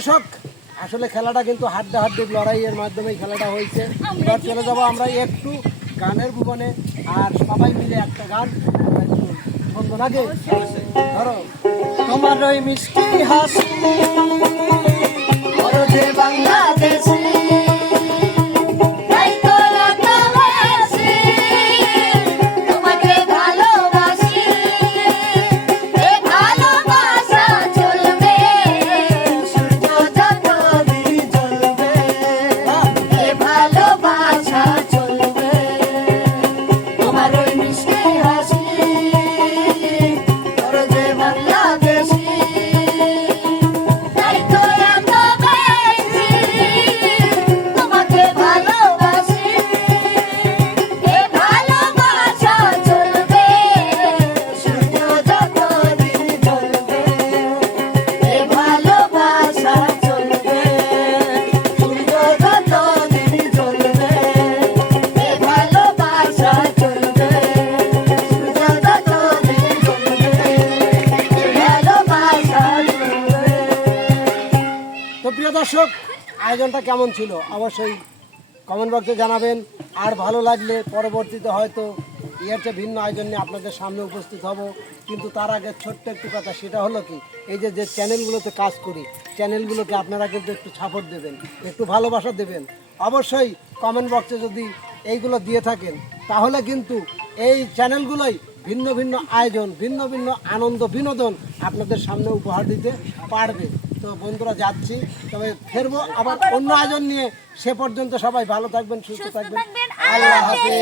দর্শক আসলে খেলাটা কিন্তু হাড্ডা হাড্ডি লড়াইয়ের মাধ্যমে খেলাটা হয়েছে। এবার চলে যাব আমরা একটু গানের ভুবনে, আর সবাই মিলে একটা গান। ধরো। তোমার ওই মিষ্টি হাসি প্রিয় দর্শক, আয়োজনটা কেমন ছিল? অবশ্যই কমেন্ট বক্সে জানাবেন। আর ভালো লাগলে পরবর্তীতে হয়তো এর চেয়ে ভিন্ন আয়োজন নিয়ে আপনাদের সামনে উপস্থিত হব। কিন্তু তার আগে ছোট্ট একটু কথা, সেটা হলো কি, এই যে যে চ্যানেলগুলোতে কাজ করি চ্যানেলগুলোকে আপনারা কিন্তু একটু সাপোর্ট দেবেন, একটু ভালোবাসা দেবেন। অবশ্যই কমেন্ট বক্সে যদি এইগুলো দিয়ে থাকেন, তাহলে কিন্তু এই চ্যানেলগুলোই ভিন্ন ভিন্ন আয়োজন ভিন্ন ভিন্ন আনন্দ বিনোদন আপনাদের সামনে উপহার দিতে পারবে। তো বন্ধুরা যাচ্ছি। তবে ফেরবো আবার অন্য আয়োজন নিয়ে সে পর্যন্ত সবাই ভালো থাকবেন সুস্থ থাকবেন। আল্লাহ হাফেজ।